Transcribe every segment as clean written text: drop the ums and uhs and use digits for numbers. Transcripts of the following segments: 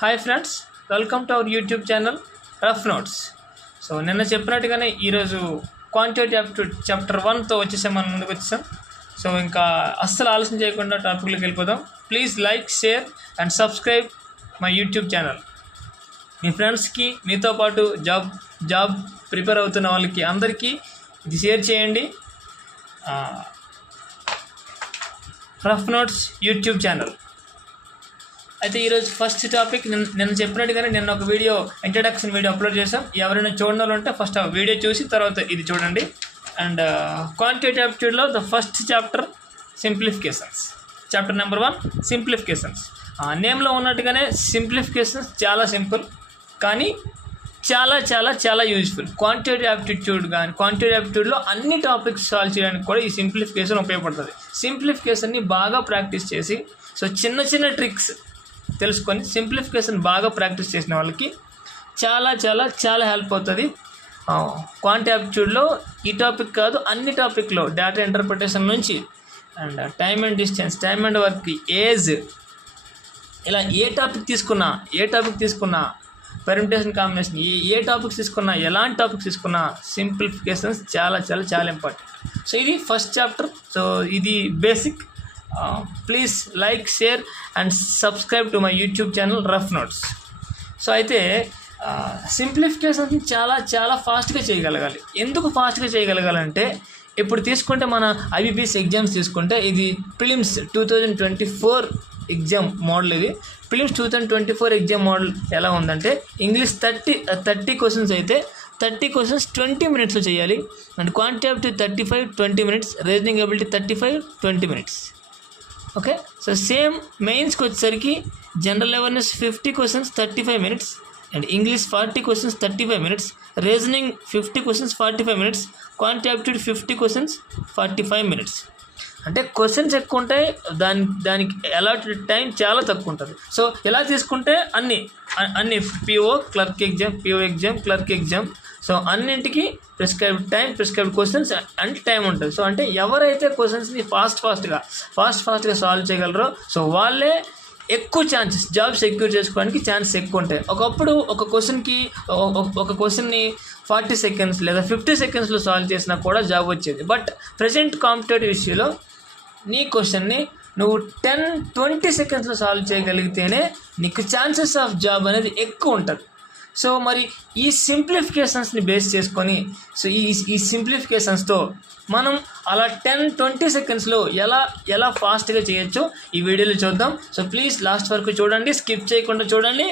Hi friends, welcome to our YouTube channel rough notes. So నిన్న చెప్పినట్టుగానే ఈరోజు quantity aptitude chapter 1తో వచ్చేసాం, మనం ముందుకు వచ్చేసాం. సో ఇంకా అస్సలు ఆలోచన చేయకుండా టాపిక్లోకి వెళ్ళిపోదాం. Please like, share and subscribe my YouTube channel. మీ ఫ్రెండ్స్కి, మీతో పాటు జాబ్ ప్రిపేర్ అవుతున్న వాళ్ళకి అందరికీ ఇది షేర్ చేయండి. Rough notes YouTube channel. అయితే ఈరోజు ఫస్ట్ టాపిక్ నిన్న చెప్పినట్టుగానే నిన్న ఒక వీడియో, ఇంట్రడక్షన్ వీడియో అప్లోడ్ చేసాం. ఎవరైనా చూడడం ఉంటే ఫస్ట్ ఆ వీడియో చూసి తర్వాత ఇది చూడండి. అండ్ క్వాంటిటీ యాప్టిట్యూడ్లో the first chapter simplifications. Chapter number 1 simplifications. నేమ్లో ఉన్నట్టుగానే సింప్లిఫికేషన్స్ చాలా సింపుల్, కానీ చాలా చాలా చాలా యూజ్ఫుల్. క్వాంటిటీ యాప్టిట్యూడ్లో అన్ని టాపిక్స్ సాల్వ్ చేయడానికి కూడా ఈ సింప్లిఫికేషన్ ఉపయోగపడుతుంది. సింప్లిఫికేషన్ని బాగా ప్రాక్టీస్ చేసి, సో చిన్న చిన్న ట్రిక్స్ తెలుసుకొని సింప్లిఫికేషన్ బాగా ప్రాక్టీస్ చేసిన వాళ్ళకి చాలా చాలా చాలా హెల్ప్ అవుతుంది. క్వాంటిటీ యాప్టిట్యూడ్లో ఈ టాపిక్ కాదు, అన్ని టాపిక్లో డేటా ఇంటర్ప్రిటేషన్ నుంచి and time and distance, time and work, age, ఇలా ఏ టాపిక్ తీసుకున్నా పెర్మిటేషన్ కాంబినేషన్, ఏ టాపిక్స్ తీసుకున్నా, ఎలాంటి టాపిక్స్ తీసుకున్నా సింప్లిఫికేషన్స్ చాలా చాలా చాలా ఇంపార్టెంట్. సో ఇది ఫస్ట్ చాప్టర్. సో ఇది basic. Please like, share and subscribe to my YouTube channel rough notes. So అయితే సింప్లిఫికేషన్ చాలా చాలా ఫాస్ట్గా చేయగలగాలి. ఎందుకు ఫాస్ట్గా చేయగలగాలంటే, ఇప్పుడు తీసుకుంటే మన ఐబీపీఎస్ ఎగ్జామ్స్ తీసుకుంటే, ఇది ప్రిలిమ్స్ 2024 ఎగ్జామ్ మోడల్. ఇది ప్రిలిమ్స్ 2024 ఎగ్జామ్ మోడల్ ఎలా ఉందంటే, ఇంగ్లీష్ 30 క్వశ్చన్స్ అయితే 30 క్వశ్చన్స్ 20 మినిట్స్లో చేయాలి. And quantity aptitude 35 20 minutes, reasoning ability 35 20 minutes. Okay, so same మెయిన్స్కి వచ్చేసరికి general awareness 50 questions 35 minutes, and English 40 questions 35 minutes, reasoning 50 questions 45 minutes, quantity aptitude 50 questions 45 minutes. అంటే questions ఎక్కువ ఉంటాయి, దానికి అలాటెడ్ టైం చాలా తక్కువ ఉంటుంది. సో ఇలా తీసుకుంటే అన్ని PO exam, clerk exam, so అన్నింటికి prescribed time, prescribed questions and time ఉంటుంది. సో అంటే ఎవరైతే క్వశ్చన్స్ని ఫాస్ట్గా సాల్వ్ చేయగలరో, సో వాళ్ళే ఎక్కువ ఛాన్సెస్ జాబ్ సెక్యూర్ చేసుకోవడానికి ఛాన్సెస్ ఎక్కువ ఉంటాయి. ఒకప్పుడు ఒక క్వశ్చన్ని 40 సెకండ్స్ లేదా 50 సెకండ్స్లో సాల్వ్ చేసినా కూడా జాబ్ వచ్చేది. బట్ ప్రజెంట్ కాంపిటేటివ్ ఇష్యూలో నీ క్వశ్చన్ని నువ్వు 10-20 సెకండ్స్లో సాల్వ్ చేయగలిగితేనే నీకు ఛాన్సెస్ ఆఫ్ జాబ్ అనేది ఎక్కువ ఉంటుంది. సో మరి ఈ సింప్లిఫికేషన్స్ని బేస్ చేసుకొని, సో ఈ సింప్లిఫికేషన్స్తో మనం అలా 10-20 సెకండ్స్లో ఎలా ఫాస్ట్గా చేయొచ్చో ఈ వీడియోలో చూద్దాం. సో ప్లీజ్ లాస్ట్ వరకు చూడండి, స్కిప్ చేయకుండా చూడండి.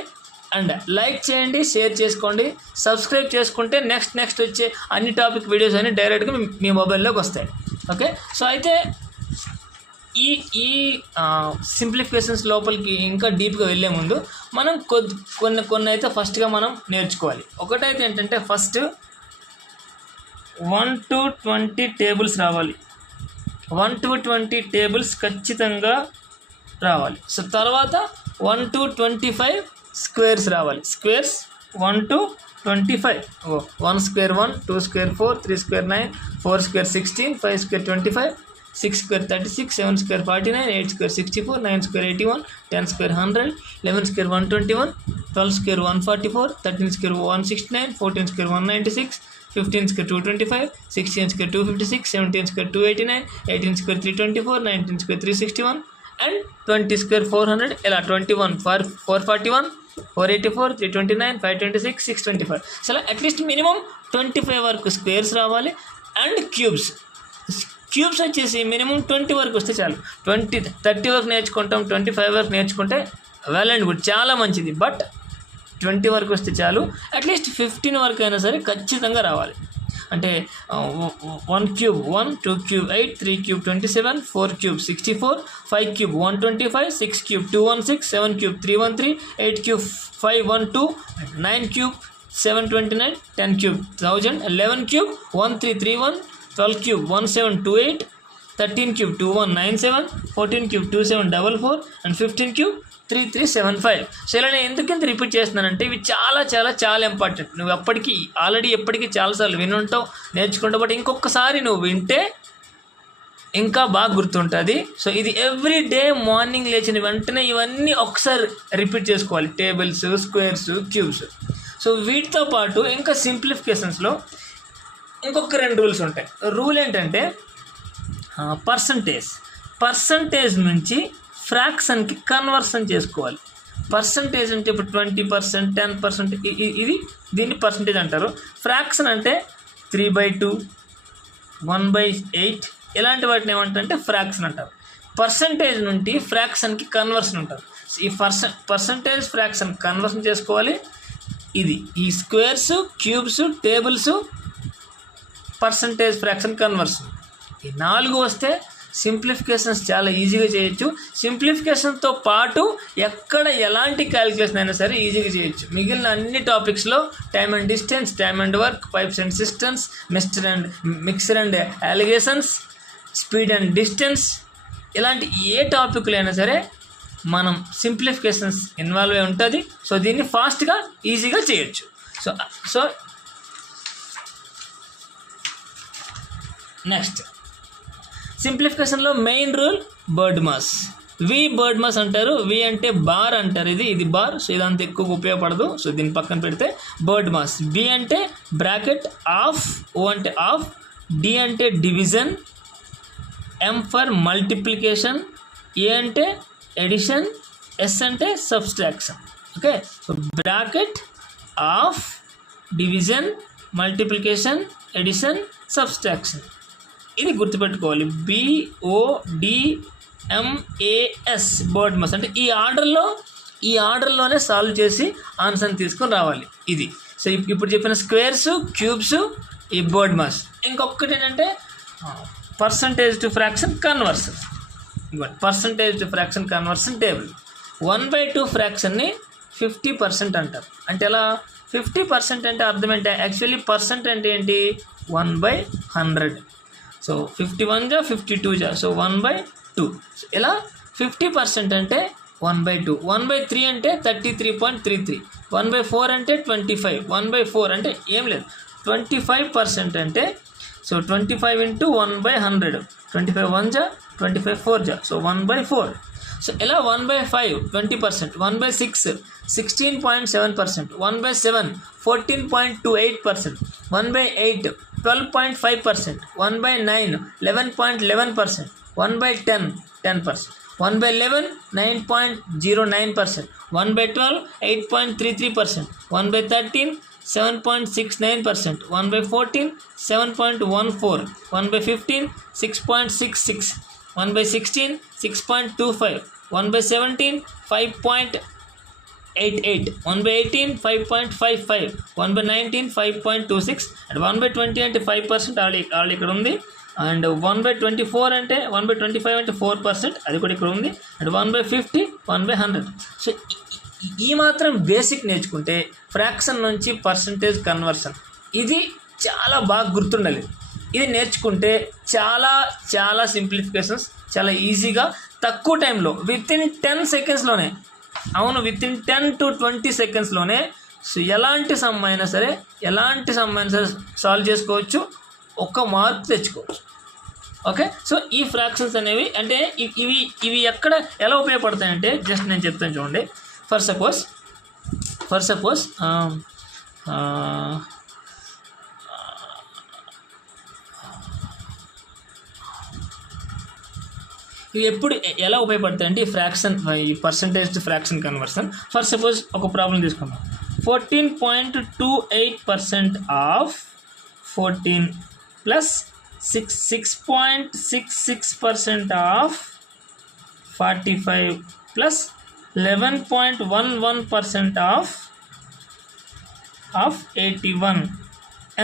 అండ్ లైక్ చేయండి, షేర్ చేసుకోండి, సబ్స్క్రైబ్ చేసుకుంటే నెక్స్ట్ వచ్చే అన్ని టాపిక్ వీడియోస్ అన్ని డైరెక్ట్గా మీ మొబైల్లోకి వస్తాయి. ఓకే, సో అయితే ఈ సింప్లిఫికేషన్స్ లోపలికి ఇంకా డీప్గా వెళ్ళే ముందు మనం కొన్ని అయితే ఫస్ట్గా మనం నేర్చుకోవాలి. ఒకటైతే ఏంటంటే, ఫస్ట్ 1 to 20 టేబుల్స్ రావాలి. 1 to 20 టేబుల్స్ ఖచ్చితంగా రావాలి. సో తర్వాత 1 to 25 స్క్వేర్స్ రావాలి. Squares 1 to 25. 1 square 1, 2 square 4, 3 square 9, 4 square 16, 5 square 25, 6 square 36, 7 square 49, 8 square 64, 9 square 81, 10 square 100, 11 square 121, 12 square 144, 13 square 169, 14 square 196, 15 square 225, 16 square 256, 17 square 289, 18 square 324, 19 square 361 and 20 square 400. ఇలా 21 441, 484, 329, 526, 625. So at least minimum 25 వరకు squares రావాలి. And cubes వచ్చేసి minimum 20 వరకు వస్తే చాలు. 30 వరకు నేర్చుకుంటాం, 25 వరకు నేర్చుకుంటే వెల్ అండ్ గుడ్, చాలా మంచిది. బట్ 20 వరకు వస్తే చాలు. అట్లీస్ట్ 15 వరకు అయినా సరే ఖచ్చితంగా రావాలి. అంటే 1 cube 1, 2 cube 8, 3 cube 27, 4 cube 64, 5 cube 125, 6 cube 216, 7 cube 313, 8 cube 512, 9 cube 729, 10 cube 1000, 11 cube 1331, 12 cube 1728, 13 cube 2197, 14 cube 2744 and 15 cube 3375. So ఇలా నేను ఎందుకంత రిపీట్ చేస్తున్నానంటే, ఇవి చాలా చాలా చాలా ఇంపార్టెంట్. నువ్వు ఎప్పటికీ చాలాసార్లు వినుంటావు, నేర్చుకుంటావు. బట్ ఇంకొకసారి నువ్వు వింటే ఇంకా బాగా గుర్తుంటుంది. సో ఇది ఎవ్రీ డే మార్నింగ్ లేచిన వెంటనే ఇవన్నీ ఒకసారి రిపీట్ చేసుకోవాలి, టేబుల్స్, స్క్వేర్స్, క్యూబ్స్. సో వీటితో పాటు ఇంకా సింప్లిఫికేషన్స్లో ఇంకొక 2 రూల్స్ ఉంటాయి. రూల్ ఏంటంటే పర్సంటేజ్ నుంచి ఫ్రాక్షన్కి కన్వర్షన్ చేసుకోవాలి. పర్సంటేజ్ అంటే ఇప్పుడు 20%, 10%, ఇది దీన్ని పర్సంటేజ్ అంటారు. ఫ్రాక్షన్ అంటే 3/2, 1/8 ఇలాంటి వాటిని ఏమంటారంటే ఫ్రాక్షన్ అంటారు. పర్సంటేజ్ నుండి ఫ్రాక్షన్కి కన్వర్షన్ అంటారు. ఈ పర్సంటేజ్ ఫ్రాక్షన్ కన్వర్షన్ చేసుకోవాలి. ఇది ఈ squares, cubes, tables, percentage fraction conversion, ఈ 4 వస్తే సింప్లిఫికేషన్స్ చాలా ఈజీగా చేయొచ్చు. సింప్లిఫికేషన్తో పాటు ఎక్కడ ఎలాంటి క్యాలిక్యులేషన్ అయినా సరే ఈజీగా చేయొచ్చు. మిగిలిన అన్ని టాపిక్స్లో time and distance, time and work, pipes and systems, mixture and alligations, speed and distance, ఇలాంటి ఏ టాపిక్లు అయినా సరే మనం సింప్లిఫికేషన్స్ ఇన్వాల్వ్ అయి ఉంటుంది. సో దీన్ని ఫాస్ట్గా ఈజీగా చేయొచ్చు. సో నెక్స్ట్ సింప్లిఫికేషన్లో main rule BODMAS. BODMAS అంటారు. అంటే బార్ అంటారు. ఇది బార్. సో ఇదంతా ఎక్కువ ఉపయోగపడదు. సో దీన్ని పక్కన పెడితే బర్డ్ మాస్. బి అంటే బ్రాకెట్ ఆఫ్, ఓ అంటే ఆఫ్, డి అంటే division, M for multiplication, A అంటే ఎడిషన్, ఎస్ అంటే subtraction. Okay, so bracket of, division, multiplication, addition, subtraction. ఇది గుర్తుపెట్టుకోవాలి. BODMAS బర్డ్ మాస్ అంటే ఈ ఆర్డర్లోనే సాల్వ్ చేసి ఆన్సర్ని తీసుకొని రావాలి. ఇది సో ఇప్పుడు చెప్పిన స్క్వేర్స్, క్యూబ్స్, ఈ బర్డ్ మాస్. ఇంకొకటి ఏంటంటే percentage to fraction conversion. Percentage to fraction conversion table. 1/2 ఫ్రాక్షన్ని 50% అంటారు. అంటే ఎలా 50% అంటే అర్థం ఏంటి? యాక్చువల్లీ పర్సెంట్ అంటే ఏంటి? 1/100. సో 51 జా 52 జా, సో 1/2. ఇలా 50% అంటే 1/2. 1/3 అంటే 33.33. 1/4 అంటే 25. 1/4 అంటే ఏం లేదు. 25% అంటే సో 25 ఇంటూ 1/100. 25 1 జా, 25 4 జా, సో 1/4. సో ఇలా 1/5 20%, 1/6 16.7%, 1/7 14.28%, 1/8 12.5%, 1/9 11.11%, 1/10 10%, 1/11 9.09%, 1/12 8.33%, 1/13 7.69%, 1/14 7.14%, 1/15 6.66%, 1/16 6.25%, 1/17 5.88%, 1/18 5.55%, 1/19 5.26%, and 1/20 అంటే 5% ఆల్రెడీ ఇక్కడ ఉంది. అండ్ 1/24 అంటే 1/25 అంటే 4%, అది కూడా ఇక్కడ ఉంది. అండ్ 1/50 1/100. సో ఈ మాత్రం బేసిక్ నేర్చుకుంటే ఫ్రాక్షన్ నుంచి పర్సంటేజ్ కన్వర్షన్ ఇది చాలా బాగా గుర్తుండాలి. ఇది నేర్చుకుంటే చాలా సింప్లిఫికేషన్స్ చాలా ఈజీగా తక్కువ టైంలో వితిన్ 10 సెకండ్స్లోనే, అవును వితిన్ 10 to 20 సెకండ్స్లోనే సో ఎలాంటి సమ్ అయినా సరే సాల్వ్ చేసుకోవచ్చు, 1 మార్క్ తెచ్చుకోవచ్చు. ఓకే, సో ఈ ఫ్రాక్షన్స్ అనేవి అంటే ఇవి ఎలా ఉపయోగపడతాయంటే జస్ట్ నేను చెప్తాను చూడండి. ఫర్ సపోజ్ ఇవి ఎప్పుడు ఎలా ఉపయోగపడతాయి అంటే ఈ percentage to fraction conversion. For suppose ఒక ప్రాబ్లం తీసుకుందాం. 14.28% of 14 plus 6.66% of 45 plus 11.11% of 81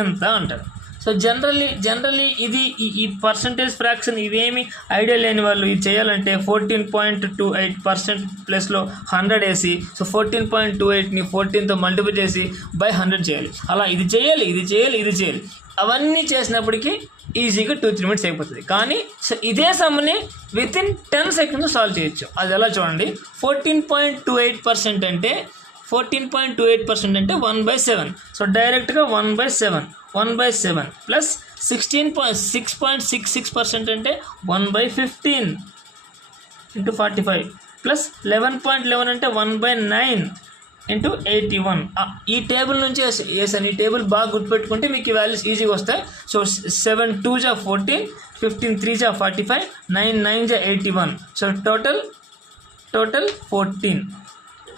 ఎంత అంటారు. సో జనరల్లీ ఇది ఈ పర్సంటేజ్ ఫ్రాక్షన్ ఇవేమి ఐడియా లేని వాళ్ళు ఇది చేయాలంటే 14.28% ప్లస్లో 100 వేసి సో 14.28ని 14తో మల్టిప్లై చేసి బై 100 చేయాలి. అలా ఇది చేయాలి. అవన్నీ చేసినప్పటికీ ఈజీగా 2-3 minutes అయిపోతుంది. కానీ సో ఇదే సమ్ని వితిన్ 10 seconds సాల్వ్ చేయొచ్చు. అది ఎలా చూడండి. 14.28% అంటే 14.28% అంటే 1/7. సో డైరెక్ట్గా 1/7 ప్లస్ 6.66% అంటే 1/15 ఇంటూ 45 ప్లస్ 11.11 అంటే 1/9 ఇంటూ 81. ఈ టేబుల్ నుంచి వేసాను. ఈ టేబుల్ బాగా గుర్తుపెట్టుకుంటే మీకు ఈ వాల్యూస్ ఈజీగా వస్తాయి. సో 7 2 జా 14, 15 3 జా 45, 9 9 జా 81. So total 14.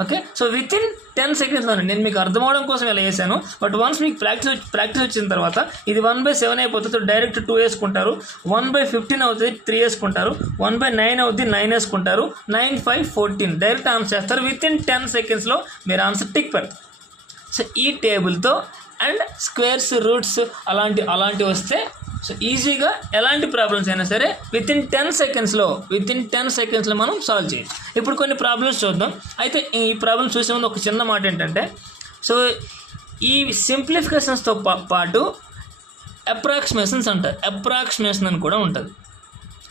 Okay, so with in 10 సెకండ్స్లోనే నేను మీకు అర్థం అవడం కోసం ఇలా వేసాను. బట్ వన్స్ మీకు ప్రాక్టీస్ వచ్చిన తర్వాత ఇది 1/7 అయిపోతుంది. డైరెక్ట్ 2 వేసుకుంటారు. 1/15 అవుతుంది, 3 వేసుకుంటారు. 1/9 అవుతుంది, 9 వేసుకుంటారు. 9 5 14 డైరెక్ట్ ఆన్సర్ చేస్తారు. విత్ ఇన్ 10 సెకండ్స్లో మీరు ఆన్సర్ టిక్ పెడతారు. సో ఈ టేబుల్తో అండ్ స్క్వేర్స్, రూట్స్ అలాంటివి వస్తే సో ఈజీగా ఎలాంటి ప్రాబ్లమ్స్ అయినా సరే విత్ ఇన్ 10 సెకండ్స్లో మనం సాల్వ్ చేయొచ్చు. ఇప్పుడు కొన్ని ప్రాబ్లమ్స్ చూద్దాం. అయితే ఈ ప్రాబ్లమ్స్ చూసే ముందు ఒక చిన్న మాట ఏంటంటే, సో ఈ సింప్లిఫికేషన్స్తో పాటు అప్రాక్సిమేషన్స్ అంటారు. అప్రాక్సిమేషన్ అని కూడా ఉంటుంది.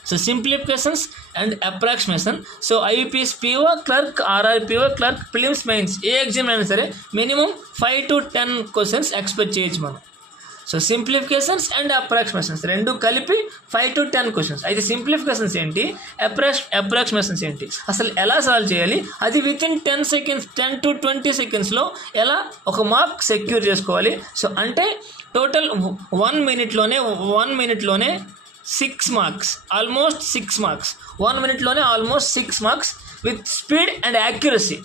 So simplifications and approximation. So IBPS PO clerk, RRB PO clerk, prelims mains ఏ ఎగ్జామ్ అయినా సరే మినిమం 5 to 10 క్వశ్చన్స్ ఎక్స్పెక్ట్ చేయొచ్చు మనం. సో సింప్లిఫికేషన్స్ అండ్ అప్రాక్సిమేషన్స్ రెండు కలిపి 5 to 10 క్వశ్చన్స్. అయితే సింప్లిఫికేషన్స్ ఏంటి, అప్రాక్సిమేషన్స్ ఏంటి, అసలు ఎలా సాల్వ్ చేయాలి, అది విత్ ఇన్ 10 సెకండ్స్ 10 to 20 సెకండ్స్లో ఎలా ఒక మార్క్ సెక్యూర్ చేసుకోవాలి. సో అంటే టోటల్ 1 మినిట్లోనే 6 మార్క్స్, ఆల్మోస్ట్ 6 మార్క్స్, 1 మినిట్లోనే almost 6 marks with speed and accuracy.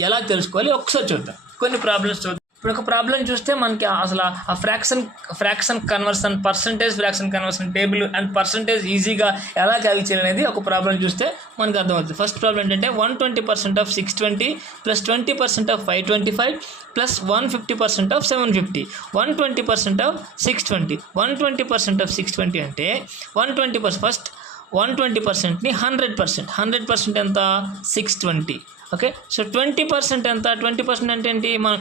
ఎలా తెలుసుకోవాలి ఒకసారి చూద్దాం. కొన్ని ప్రాబ్లమ్స్ చూద్దాం. ఇప్పుడు ఒక ప్రాబ్లం చూస్తే మనకి అసలు ఆ fraction conversion, percentage fraction conversion table and percentage ఈజీగా ఎలా క్యాలిక్యులేట్ అనేది ఒక ప్రాబ్లం చూస్తే మనకు అర్థమవుతుంది. ఫస్ట్ ప్రాబ్లం ఏంటంటే 120% of 620 plus 20% of 525 plus 150% of 750. 120% of 620, 120% of 620 అంటే 120%. ఫస్ట్ 120%ని 100% ఎంత 620. ఓకే, సో 20% ఎంత, 20% అంటే ఏంటి, మనం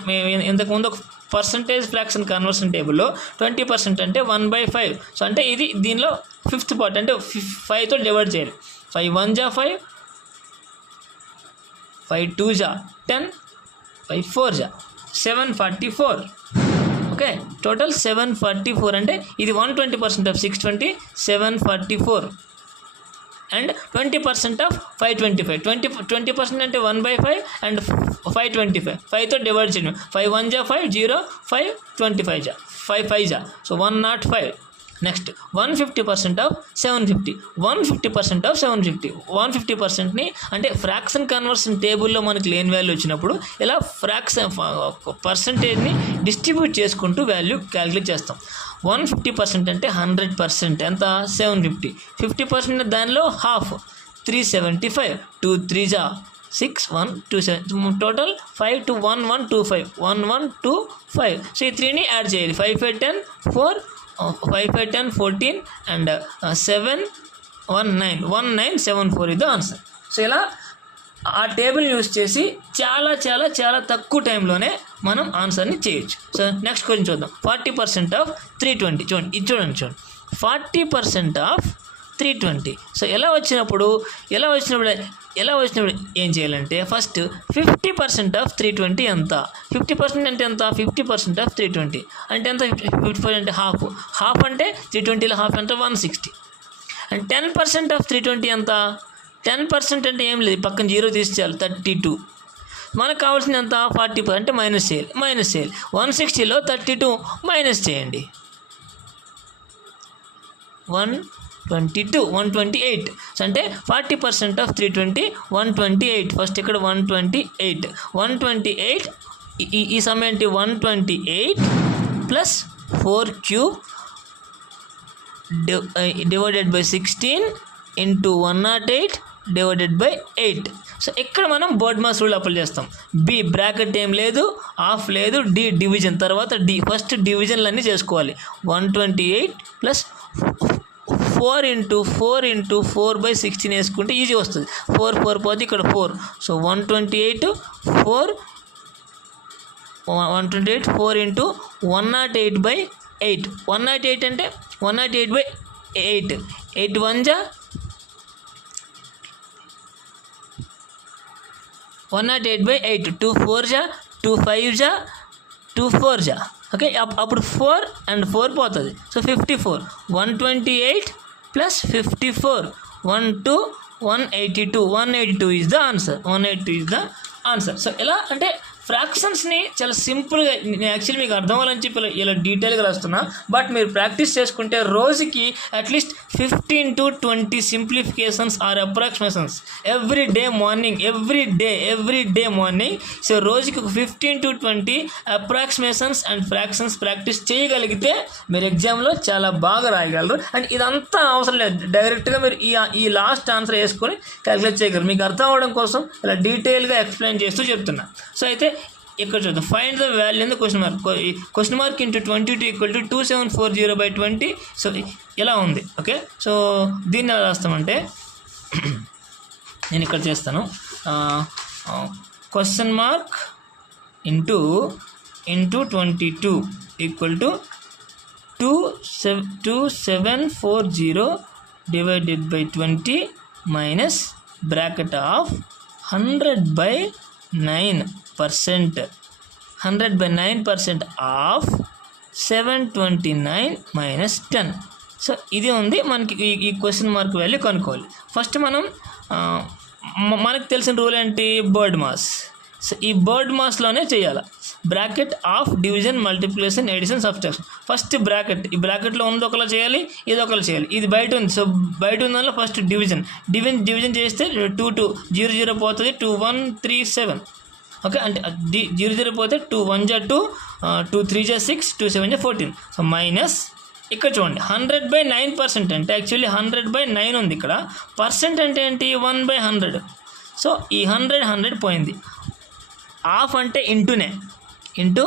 ఇంతకుముందు ఒక పర్సంటేజ్ ఫ్రాక్షన్ కన్వర్షన్ టేబుల్లో 20% అంటే 1/5. సో అంటే ఇది దీనిలో 5th పార్ట్ అంటే 5తో డివైడ్ చేయాలి. 5 1 జా 5, 5 2 జా 10, 5 4 జా 744. ఓకే, టోటల్ 744 అంటే ఇది 120% ఆఫ్ 620 744 అండ్ 20% ఆఫ్ 525. 20% అంటే 1/5 అండ్ 525 5తో డివైడ్ చేయడం. 5 1 జా 5 0, 5 25 జా 5 5 జా సో 105. Next 150% of 750. 150% ఆఫ్ 750. 150%ని అంటే ఫ్రాక్షన్ కన్వర్షన్ టేబుల్లో మనకి లేని వాల్యూ వచ్చినప్పుడు ఇలా పర్సంటేజ్ని డిస్ట్రిబ్యూట్ చేసుకుంటూ వాల్యూ క్యాలిక్యులేట్ చేస్తాం. 150% అంటే 100% ఎంత 750. 50% దానిలో హాఫ్ 375. 2 3 జా 6 1 2 7 టోటల్ 5 to 1 1 2 5 1 1 2 5. సో ఈ 3ని యాడ్ చేయాలి. 5 5 10 4 5 5 10 14 అండ్ 7 1 9 1974 ఇది ఆన్సర్. సో ఇలా ఆ టేబుల్ యూస్ చేసి చాలా తక్కువ టైంలోనే మనం ఆన్సర్ని చేయొచ్చు. సో నెక్స్ట్ క్వశ్చన్ చూద్దాం. 40% ఆఫ్ 320. చూడండి 40% ఆఫ్ 320. సో ఎలా వచ్చినప్పుడు ఏం చేయాలంటే ఫస్ట్ 50% ఆఫ్ 320 ఎంత, 50% అంటే ఎంత 50% ఆఫ్ 320 అంటే ఎంత, 50% అంటే హాఫ్ అంటే 320లో హాఫ్ అంటే 160. అండ్ 10% ఆఫ్ 320 ఎంత, 10% అంటే ఏం లేదు, పక్కన 0 తీసేయాలి 32. మనకు కావాల్సింది ఎంత 40% అంటే మైనస్ చేయాలి. 160లో 32 మైనస్ చేయండి 128. సో అంటే 40% ఆఫ్ 320 128. ఫస్ట్ ఇక్కడ 128 ఈ సమ్ ఏంటి 128 plus 4³ divided by 16 into 108 divided by 8. So ఇక్కడ మనం బోర్డ్ మాస్ రూల్ అప్లై చేస్తాం. బి బ్రాకెట్ ఏం లేదు, ఆఫ్ లేదు, డి డివిజన్, తర్వాత డి ఫస్ట్ డివిజన్లన్నీ చేసుకోవాలి. 128 ప్లస్ 4 ఇంటూ 4/16 వేసుకుంటే ఈజీ వస్తుంది. 4 పోతే ఇక్కడ 4. So 128 4 into 108/8. 108 అంటే 108/8. 8 1 జా 108/8 2 4 జా 2 5 జా 2 4 జా ఓకే. అప్పుడు 4 and 4 పోతుంది. So 54 128 + 54 182 is the answer. 182 is the answer. So ఎలా అంటే ఫ్రాక్షన్స్ని చాలా సింపుల్గా నేను యాక్చువల్లీ మీకు అర్థం అవ్వాలని చెప్పి ఇలా డీటెయిల్గా రాస్తున్నా. బట్ మీరు ప్రాక్టీస్ చేసుకుంటే రోజుకి at least 15 to 20 simplifications or approximations every day morning. So రోజుకి 15 to 20 approximations and fractions practice చేయగలిగితే మీరు ఎగ్జామ్లో చాలా బాగా రాయగలరు. అండ్ ఇదంతా అవసరం లేదు, డైరెక్ట్గా మీరు ఈ లాస్ట్ ఆన్సర్ వేసుకొని క్యాలిక్యులేట్ చేయగలరు. మీకు అర్థం అవ్వడం కోసం ఇలా డీటెయిల్గా ఎక్స్ప్లెయిన్ చేస్తూ చెప్తున్నా. సో అయితే ఇక్కడ చూద్దాం. Find the value in the question mark into 22 = 2740/20. So ఎలా ఉంది ఓకే. సో దీన్ని ఎలా రాస్తామంటే నేను ఇక్కడ చేస్తాను. Question mark into 22 = 2740/20 minus bracket of 100/9% of 729 - 10. So ఇది ఉంది మనకి. ఈ క్వశ్చన్ మార్క్ వాల్యూ కనుక్కోవాలి. ఫస్ట్ మనకు తెలిసిన రూల్ ఏంటి? BODMAS. సో ఈ బర్డ్ మాస్లోనే చేయాలి. Bracket of division, multiplication, addition, subtraction. First bracket, ఈ బ్రాకెట్లో ఉంది ఒకలా చేయాలి, ఇది ఒకలా చేయాలి. ఇది బయట ఉంది. సో బయట ఉన్న దానిలో ఫస్ట్ డివిజన్ చేస్తే 2 0 0 పోతుంది. 2 1 3 7 ఓకే. అంటే 0 0 పోతే 2 1 జా 2 2 3 జా 6 2 7 జా 14. సో మైనస్ ఇక్కడ చూడండి 100/9% అంటే యాక్చువల్లీ 100/9 ఉంది ఇక్కడ. పర్సెంట్ అంటే ఏంటి? 1/100. సో ఈ 100 పోయింది. హాఫ్ అంటే ఇంటూనే, ఇంటూ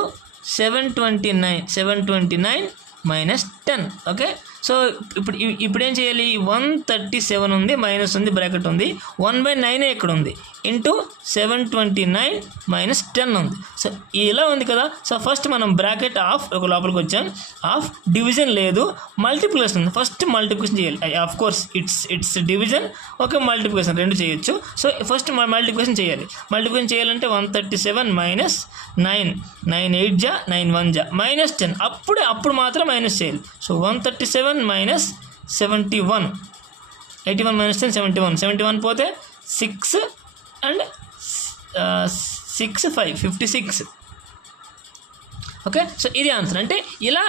729 - 10 ఓకే. సో ఇప్పుడు ఏం చేయాలి? 137 ఉంది, మైనస్ ఉంది, బ్రాకెట్ ఉంది. 1/9 ఇక్కడ ఉంది, ఇంటూ 729 - 10 ఉంది. సో ఇలా ఉంది కదా. సో ఫస్ట్ మనం బ్రాకెట్ ఆఫ్ ఒక లోపలికి వచ్చాం. ఆఫ్ డివిజన్ లేదు, మల్టిప్లికేషన్ ఉంది. ఫస్ట్ మల్టిప్లికేషన్ చేయాలి. Of course it's division okay, multiplication రెండు చేయొచ్చు. సో ఫస్ట్ మల్టిప్లికేషన్ చేయాలి. మల్టిప్లికేషన్ చేయాలంటే 137 - 9 9 8 జా 9 1 జా -10. అప్పుడు మాత్రం మైనస్ చేయాలి. సో 137 - 71 81 - 10 71 పోతే 6 and 6 5 56 ఓకే. సో ఇది ఆన్సర్. అంటే ఇలా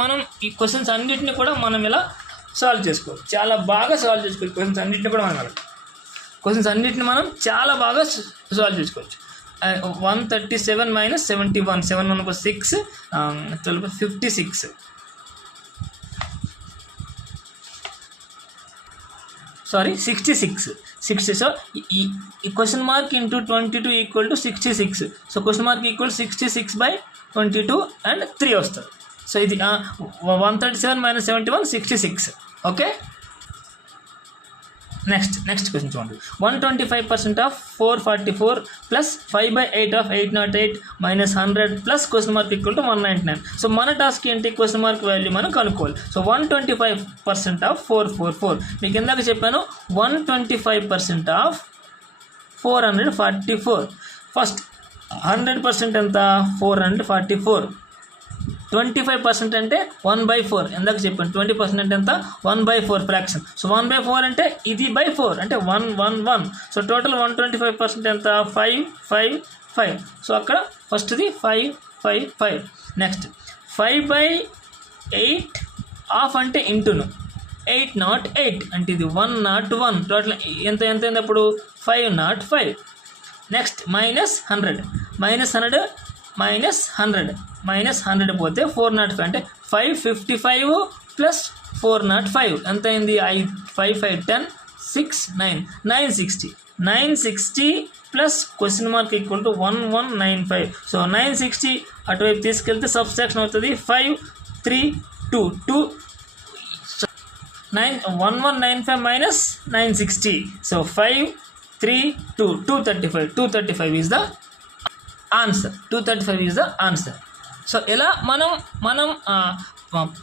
మనం ఈ క్వశ్చన్స్ అన్నింటినీ కూడా మనం ఇలా సాల్వ్ చేసుకోవాలి. చాలా బాగా సాల్వ్ చేసుకోవాలి. క్వశ్చన్స్ అన్నింటినీ మనం చాలా బాగా సాల్వ్ చేసుకోవచ్చు. 137 - 71 7 1 6 12 56 సారీ 66 60. సో ఈ question mark into 22 = 66. So question mark equal 66/22 and 3 వస్తుంది. సో ఇది 137 - 71 66 ఓకే. నెక్స్ట్ క్వశ్చన్ చూడండి. 125% of 444 + 5/8 of 808 - 100 plus question mark equal to 199. So మన టాస్క్ ఏంటి? క్వశ్చన్ మార్క్ వాల్యూ మనం కనుక్కోవాలి. సో 125% ఆఫ్ 444 మీకు ఇందాక చెప్పాను. 125% ఆఫ్ 444. ఫస్ట్ 100% ఎంత? 444. 25% అంటే 1/4. ఎందాక చెప్పాను 20% అంటే ఎంత? 1/4 ఫ్రాక్షన్. సో 1/4 అంటే ఇది /4 అంటే 1 1 1. సో టోటల్ 125% ఎంత? 5 5 5. సో అక్కడ ఫస్ట్ది 5 5 5. నెక్స్ట్ 5/8 ఆఫ్ అంటే ఇంటూను 808 అంటే ఇది 101. టోటల్ ఎంత అప్పుడు 505. నెక్స్ట్ -100 -100 పోతే 405 అంటే 555 + 405 ఎంత అయింది? 5 5 10 6 9 960 plus question mark equal to 1195. So 960 అటువైపు తీసుకెళ్తే సబ్స్ట్రాక్షన్ అవుతుంది. 5 3 2 2 1195 - 960. So 5 3 2 235 is the answer. 235 is the answer. So ఇలా మనం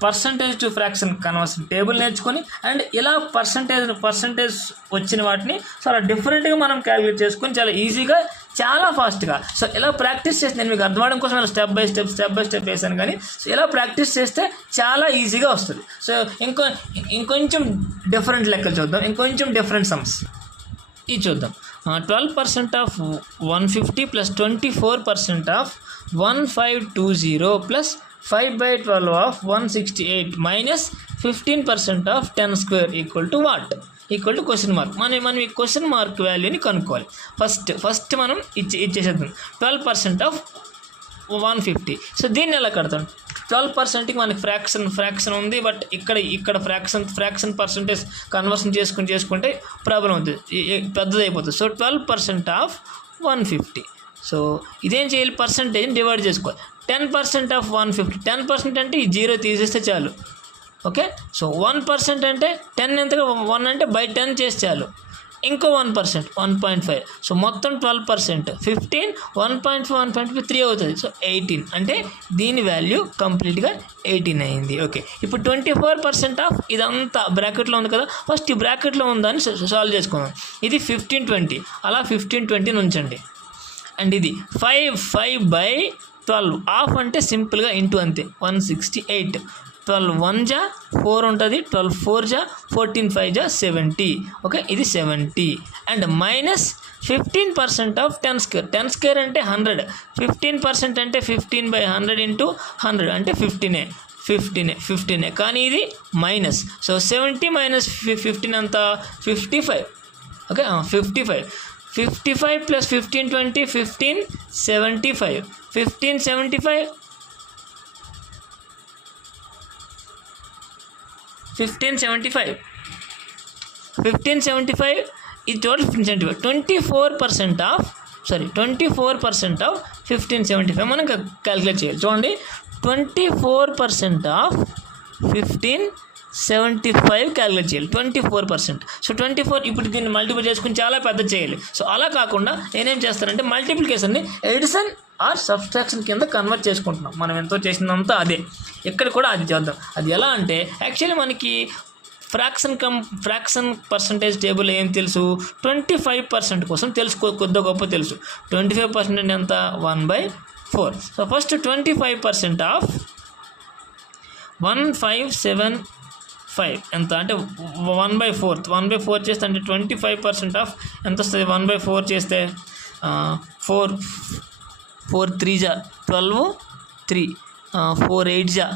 percentage to fraction conversion table నేర్చుకొని అండ్ ఇలా పర్సంటేజ్ వచ్చిన వాటిని చాలా డిఫరెంట్గా మనం క్యాలిక్యులేట్ చేసుకొని చాలా ఈజీగా చాలా ఫాస్ట్గా. సో ఇలా ప్రాక్టీస్ చేసి నేను మీకు అర్థమవడం కోసం నేను స్టెప్ బై స్టెప్ వేసాను, కానీ సో ఇలా ప్రాక్టీస్ చేస్తే చాలా ఈజీగా వస్తుంది. సో ఇంకొంచెం డిఫరెంట్ లెక్కలు చూద్దాం, ఇంకొంచెం డిఫరెంట్ సమ్స్ ఇది చూద్దాం. 12% of 150 plus 24% of 1520 plus 5/12 of 168 minus 15% of 10 square equal to what? Equal to question mark. మనం ఈ క్వశ్చన్ మార్క్ వాల్యూని కనుక్కోవాలి. ఫస్ట్ మనం ఇచ్చేసేద్దాం 12% ఆఫ్ 150. సో దీన్ని ఎలా కడతాం? 12%కి మనకి ఫ్రాక్షన్ ఉంది, బట్ ఇక్కడ ఫ్రాక్షన్ పర్సంటేజ్ కన్వర్షన్ చేసుకుంటే ప్రాబ్లం అవుతుంది, పెద్దది అయిపోతుంది. So 12% of 150. సో ఇదేం చేయాలి? పర్సంటేజ్ని డివైడ్ చేసుకోవాలి. 10% ఆఫ్ 150. 10% అంటే ఈ 0 తీసేస్తే చాలు. ఓకే, సో 1% అంటే 10 ఎంతగా 1 అంటే బై 10 చేస్తే చాలు. ఇంకో 1% 1.5. సో మొత్తం 12%. 15 1.5 3 అవుతుంది. సో 18 అంటే దీని వాల్యూ కంప్లీట్గా 18 అయింది. ఓకే, ఇప్పుడు 24% ఆఫ్ ఇదంతా బ్రాకెట్లో ఉంది కదా, ఫస్ట్ ఈ బ్రాకెట్లో ఉందని సాల్వ్ చేసుకుందాం. ఇది 1520, అలా 1520 ఉంచండి. అండ్ ఇది 5/12 ఆఫ్ అంటే సింపుల్గా ఇంటూ అంతే 168. 12 1 జా 4 ఉంటుంది, 12 4 జా 14 5 జా 70. ఓకే, ఇది 70. And minus 15% of 10 square. 10 square అంటే 100. 15% అంటే 15/100 ఇంటూ 100 అంటే 15. కానీ ఇది మైనస్. సో 70 మైనస్ 15 అంతా 55. Okay, 55 plus 1520 1575. 1575 ఇది టోటల్ 1575. 24% ఆఫ్ 1575 మనం క్యాలిక్యులేట్ చేయాలి. చూడండి, 24% ఆఫ్ 1575 క్యాలిక్యులేట్ చేయాలి. 24%. సో 24 ఇప్పుడు దీన్ని మల్టిపుల్ చేసుకుని చాలా పెద్ద చేయాలి. సో అలా కాకుండా నేనేం చేస్తానంటే మల్టిప్లికేషన్ని ఎడిషన్ ఆర్ సబ్స్ట్రాక్షన్ కింద కన్వర్ట్ చేసుకుంటున్నాం. మనం ఎంతో చేసినంత అదే ఇక్కడ కూడా అది చేద్దాం. అది ఎలా అంటే యాక్చువల్లీ మనకి ఫ్రాక్షన్ పర్సంటేజ్ టేబుల్ ఏం తెలుసు? 25% కోసం తెలుసు, కొద్ది గొప్ప తెలుసు. 25% అంటే ఎంత? 1/4. సో ఫస్ట్ 25% ఆఫ్ 1575 ఎంత అంటే 1/4. 1/4 చేస్తే అంటే 25% ఆఫ్ ఎంత వస్తుంది? 1/4 చేస్తే 4 3 జా 12 3 4 8 జా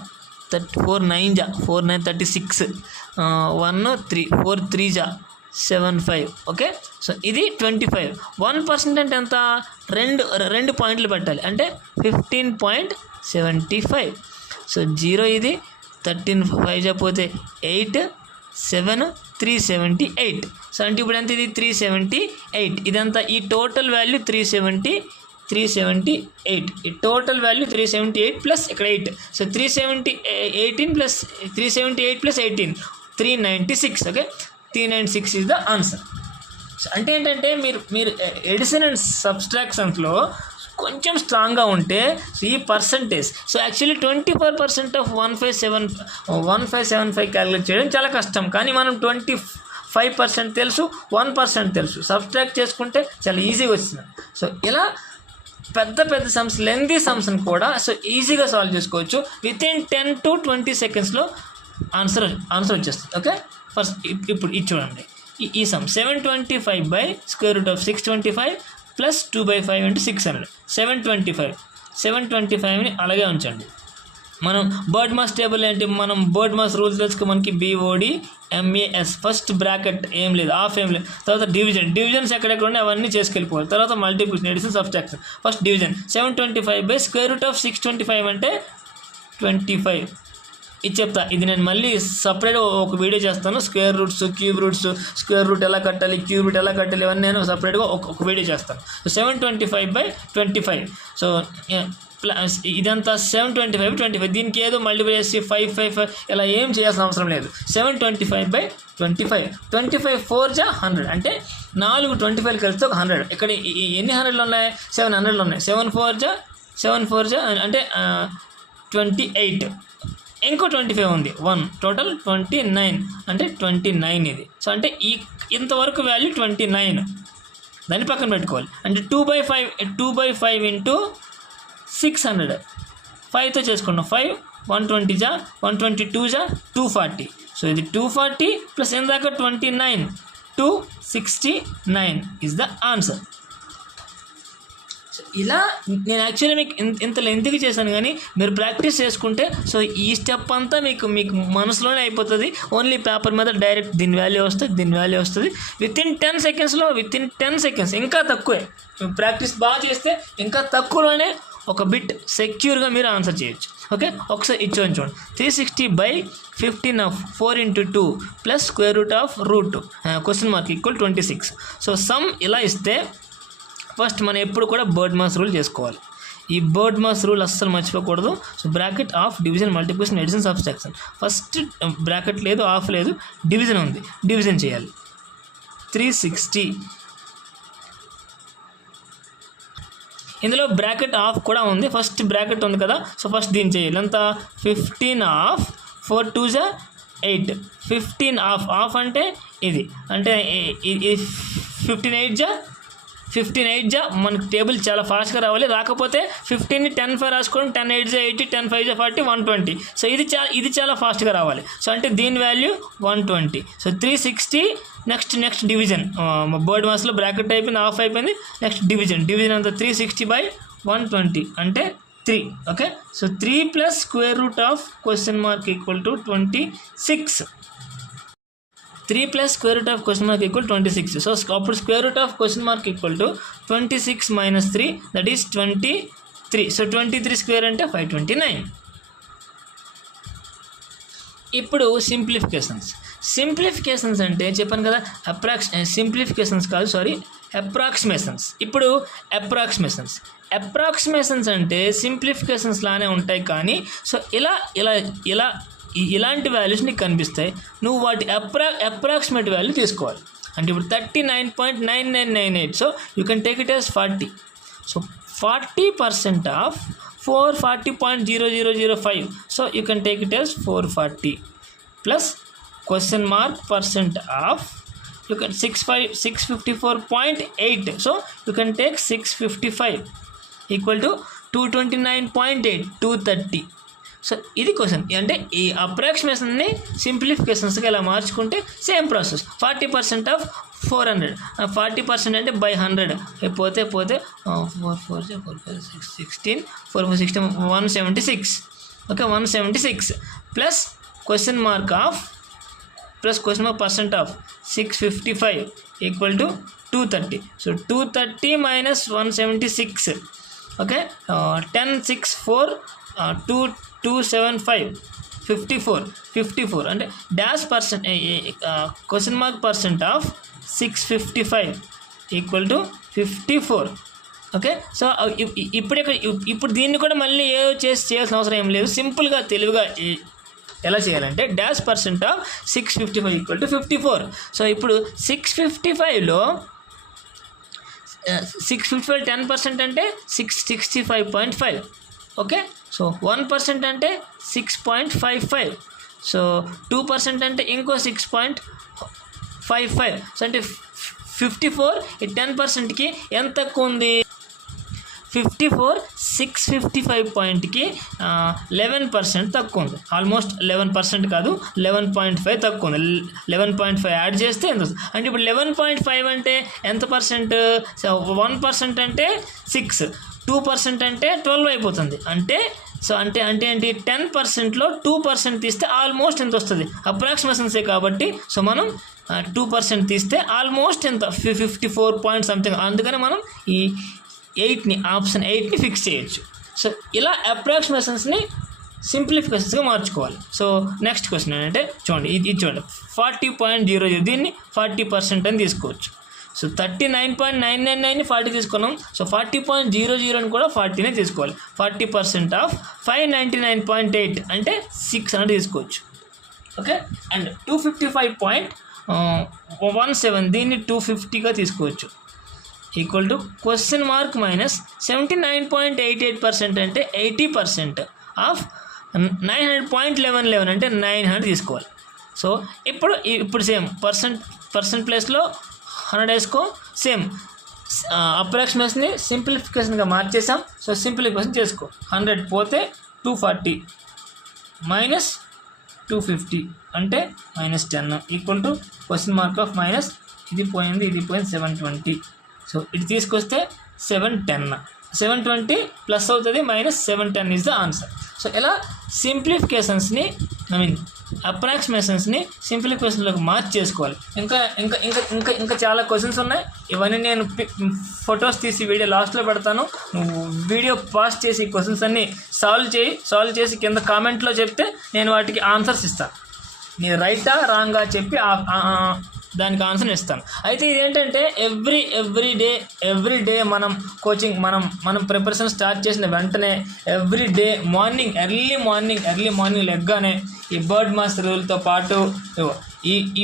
4 9 జా 4 9 36 1 3 4 3 జా 75. ఓకే, సో ఇది 25. 1% అంటే ఎంత? రెండు పాయింట్లు పెట్టాలి అంటే 15.75. సో 0 ఇది 13 5 చెప్పితే 8 7 378. సో అంటే ఇప్పుడు ఎంత? ఇది 378. ఇదంతా ఈ టోటల్ వాల్యూ 378. ఈ టోటల్ వాల్యూ 378 ప్లస్ ఇక్కడ 8. So 378 plus 378 plus 18 396. Okay, 396 is the answer. So అంటే ఏంటంటే మీరు ఎడిషన్ అండ్ సబ్స్ట్రాక్షన్స్లో కొంచెం స్ట్రాంగ్గా ఉంటే ఈ percentage. So actually 24% of 1575 calculate చేయడం చాలా కష్టం, కానీ మనం 25% తెలుసు, 1% తెలుసు, సబ్స్ట్రాక్ట్ చేసుకుంటే చాలా ఈజీగా వస్తుంది. సో ఇలా పెద్ద సమ్స్, లెంగ్తీ సమ్స్ని కూడా సో ఈజీగా సాల్వ్ చేసుకోవచ్చు. వితిన్ 10 to 20 సెకండ్స్లో ఆన్సర్ వచ్చేస్తుంది. ఓకే, ఫస్ట్ ఇప్పుడు ఇది చూడండి. ఈ సమ్ 725/√625 ప్లస్ 2/5 into 600. 725ని అలాగే ఉంచండి. మనం బర్డ్ మాస్ టేబుల్ ఏంటి? మనం బర్డ్ మాస్ రూల్స్ తెలుసుకో. మనకి BOD MAS ఫస్ట్ బ్రాకెట్ ఏం లేదు, ఆఫ్ ఏం లేదు. తర్వాత డివిజన్స్ ఎక్కడెక్కడ ఉన్నాయి అవన్నీ చేసుకెళ్ళిపోవాలి. తర్వాత multiplication, addition, subtraction. First division 725/√625 అంటే 25. ఇది చెప్తా, ఇది నేను మళ్ళీ సపరేట్గా ఒక వీడియో చేస్తాను. Square roots, cube roots, square root ఎలా కట్టాలి, క్యూబ్ రూట్ ఎలా కట్టాలి, ఇవన్నీ నేను సపరేట్గా ఒక వీడియో చేస్తాను. సో 725/25. సో ఇదంతా 725/25. దీనికి ఏదో మల్టిప్లై చేసి 5 ఇలా ఏం చేయాల్సిన అవసరం లేదు. 725/25. 25 4 జా 100 అంటే 4 25 కలిస్తే ఒక 100. ఇక్కడ ఎన్ని 100లు ఉన్నాయి? 700లు ఉన్నాయి. 7 4 జా అంటే 28. ఇంకో 25 ఉంది 1 టోటల్ 29 అంటే 29 ఇది. సో అంటే ఇంతవరకు వాల్యూ 29 దాన్ని పక్కన పెట్టుకోవాలి. అంటే 2/5 ఇంటూ 600 5తో చేసుకున్నాం. 5 120 జా 122 జా 240. సో ఇది 240 ప్లస్ ఎందాక 29 269 ఇస్ ద ఆన్సర్. ఇలా నేను యాక్చువల్లీ మీకు ఇంత లెంత్గా చేశాను, కానీ మీరు ప్రాక్టీస్ చేసుకుంటే సో ఈ స్టెప్ అంతా మీకు మనసులోనే అయిపోతుంది. ఓన్లీ పేపర్ మీద డైరెక్ట్ దీని వాల్యూ వస్తుంది విత్ ఇన్ 10 సెకండ్స్. ఇంకా తక్కువే ప్రాక్టీస్ బాగా చేస్తే ఇంకా తక్కువలోనే ఒక బిట్ సెక్యూర్గా మీరు ఆన్సర్ చేయొచ్చు. ఓకే, ఒకసారి ఇచ్చి చూడండి. 360/15 4 × 2 plus √√2 question mark equal 26. So some ఇలా ఇస్తే ఫస్ట్ మనం ఎప్పుడు కూడా బర్డ్ మాస్ రూల్ చేసుకోవాలి. ఈ బర్డ్ మాస్ రూల్ అస్సలు మర్చిపోకూడదు. So bracket of division multiplication addition subtraction. First bracket లేదు, ఆఫ్ లేదు, డివిజన్ ఉంది, డివిజన్ చేయాలి. 360 ఇందులో బ్రాకెట్ ఆఫ్ కూడా ఉంది. ఫస్ట్ బ్రాకెట్ ఉంది కదా, సో ఫస్ట్ దీన్ని చేయాలి. ఎంత 15 ఆఫ్ 4 2 జా 8 15 ఆఫ్ అంటే ఇది అంటే 15 8 జా మనకి టేబుల్ చాలా ఫాస్ట్గా రావాలి. రాకపోతే 15ని 10 5 రాసుకోండి. 10 8 జా 80 10 5 జా 40 120. సో ఇది చాలా ఫాస్ట్గా రావాలి. సో అంటే దీని వాల్యూ 120. So 360 next division. బర్డ్ మాస్లో బ్రాకెట్ అయిపోయింది, ఆఫ్ అయిపోయింది. నెక్స్ట్ డివిజన్ అంతా 360/120 అంటే 3. Okay, so 3 plus √question mark equal to 26. 3 plus √question mark equal 26. So అప్పుడు √question mark equal to 26 - 3 that is 23. So 23 square అంటే 529. ఇప్పుడు సింప్లిఫికేషన్స్ అంటే చెప్పాను కదా, అప్రాక్సిమేషన్స్. ఇప్పుడు అప్రాక్సిమేషన్స్ అంటే సింప్లిఫికేషన్స్ లానే ఉంటాయి, కానీ సో ఇలాంటి వాల్యూస్ నీకు కనిపిస్తాయి. నువ్వు వాటి అప్రాక్సిమేట్ వాల్యూ తీసుకోవాలి. అంటే ఇప్పుడు 39.9998. So you can take it as 40. So 40% of 440.0005. So you can take it as 440 plus question mark % of you can 654.8. so you can take 655 equal to 229.8 230. So ఇది question. అంటే ఈ అప్రాక్సిమేషన్ని సింప్లిఫికేషన్స్గా ఇలా మార్చుకుంటే సేమ్ ప్రాసెస్. 40% ఆఫ్ 400 40% అంటే by 100 పోతే 4 4 16 4 16 176. Okay, 176 plus question mark % of 655 equal to 230. So 230 minus 176. Okay, 10 6 4 275 54 అంటే dash % question mark % of 655 equal to 54. Okay, so ఇప్పుడు దీన్ని కూడా మళ్ళీ చేయాల్సిన అవసరం ఏం లేదు. సింపుల్గా తెలివిగా ఎలా చేయాలంటే dash % of 655 equal to 54. So ఇప్పుడు 655లో 10% అంటే 65.5. ఓకే, సో 1% అంటే 6.55. సో 2% అంటే ఇంకో 6.55. సో అంటే 54 ఈ 10%కి ఎంత తక్కువ ఉంది? 54 655 పాయింట్కి 11% తక్కువ ఉంది. ఆల్మోస్ట్ 11% కాదు, 11.5 తక్కువ ఉంది. 11.5 యాడ్ చేస్తే ఎంత వస్తుంది అంటే ఇప్పుడు 11.5 అంటే ఎంత పర్సెంట్? 1% అంటే 6, 2% అంటే 12 అయిపోతుంది. అంటే ఏంటి 10%లో 2% తీస్తే ఆల్మోస్ట్ ఎంత వస్తుంది? అప్రాక్సిమేషన్సే కాబట్టి సో మనం 2% తీస్తే ఆల్మోస్ట్ ఎంత 54 పాయింట్ సంథింగ్. అందుకని మనం ఈ ఆప్షన్ 8ని ఫిక్స్ చేయొచ్చు. సో ఇలా అప్రాక్సిమేషన్స్ని సింప్లిఫికేషన్స్గా మార్చుకోవాలి. సో నెక్స్ట్ క్వశ్చన్ ఏంటంటే చూడండి, ఇది చూడండి 40.00 దీన్ని 40% అని తీసుకోవచ్చు. సో 39.999ని 40 తీసుకున్నాం. సో 40.00 అని కూడా 40నే తీసుకోవాలి. 40% ఆఫ్ 599.8 అంటే 600 తీసుకోవచ్చు. ఓకే, అండ్ 255.17 దీన్ని 250గా తీసుకోవచ్చు. Equal to question mark minus 79.88% అంటే 80% ఆఫ్ 900.1111 అంటే 900 తీసుకోవాలి. సో ఇప్పుడు సేమ్ పర్సెంట్ ప్లేస్లో 100 వేసుకో. సేమ్ అప్రాక్సిమేషన్ని సింప్లిఫికేషన్గా మార్చేసాం. సో సింప్లిఫికేషన్ చేసుకో. 100 పోతే 240 మైనస్ 250 అంటే -10 equal to question mark of minus ఇది పోయింది 720. సో ఇది తీసుకొస్తే 720 ప్లస్ అవుతుంది -710 ఈజ్ ద ఆన్సర్. సో ఇలా సింప్లిఫికేషన్స్ని అప్రాక్సిమేషన్స్ని సింప్లిఫికేషన్లోకి మార్చి చేసుకోవాలి. ఇంకా ఇంకా ఇంకా ఇంకా ఇంకా చాలా క్వశ్చన్స్ ఉన్నాయి. ఇవన్నీ నేను ఫొటోస్ తీసి వీడియో లాస్ట్లో పెడతాను. నువ్వు వీడియో పాస్ చేసి క్వశ్చన్స్ అన్నీ సాల్వ్ చేసి కింద కామెంట్లో చెప్తే నేను వాటికి ఆన్సర్స్ ఇస్తాను. నేను రైటా రాంగా చెప్పి దానికి ఆన్సర్ ఇస్తాను. అయితే ఇదేంటంటే ఎవ్రీ డే మనం కోచింగ్ మనం ప్రిపరేషన్ స్టార్ట్ చేసిన వెంటనే ఎవ్రీ డే ఎర్లీ మార్నింగ్ లెగ్గానే ఈ బర్డ్ మాస్ రూల్తో పాటు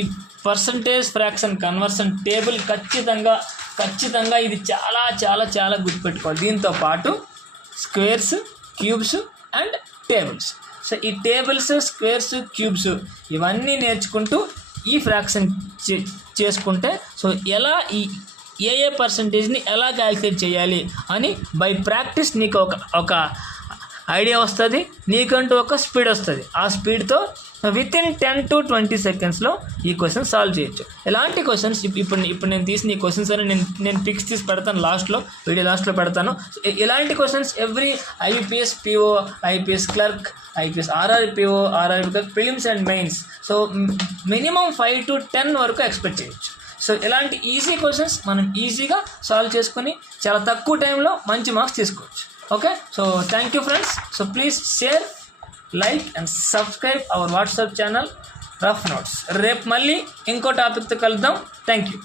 ఈ పర్సంటేజ్ ఫ్రాక్షన్ కన్వర్షన్ టేబుల్ ఖచ్చితంగా ఇది చాలా చాలా చాలా గుర్తుపెట్టుకోవాలి. దీంతో పాటు squares, cubes and tables. So ఈ టేబుల్స్, స్క్వేర్స్, క్యూబ్స్ ఇవన్నీ నేర్చుకుంటూ ఈ ఫ్రాక్షన్ చేసుకుంటే సో ఎలా ఏ పర్సంటేజ్ని ఎలా క్యాల్కులేట్ చేయాలి అని బై ప్రాక్టీస్ నీకు ఒక ఐడియా వస్తుంది. నీకంటూ ఒక స్పీడ్ వస్తుంది. ఆ స్పీడ్తో వితిన్ 10 to 20 సెకండ్స్లో ఈ క్వశ్చన్ సాల్వ్ చేయొచ్చు. ఎలాంటి క్వశ్చన్స్ ఇప్పుడు నేను తీసిన ఈ క్వశ్చన్స్ అని నేను పిక్స్ తీసి పెడతాను వీడియో లాస్ట్లో పెడతాను. ఇలాంటి questions every IUPS PO, IPS clerk, IPS RRPO, RRB clerk, prelims and mains so minimum 5 to 10 వరకు ఎక్స్పెక్ట్ చేయొచ్చు. సో ఇలాంటి ఈజీ క్వశ్చన్స్ మనం ఈజీగా సాల్వ్ చేసుకొని చాలా తక్కువ టైంలో మంచి మార్క్స్ తీసుకోవచ్చు. Okay, so thank you friends. So please share, like and subscribe our WhatsApp channel rough notes. రేపు మళ్ళీ ఇంకో టాపిక్తో కలుద్దాం. Thank you.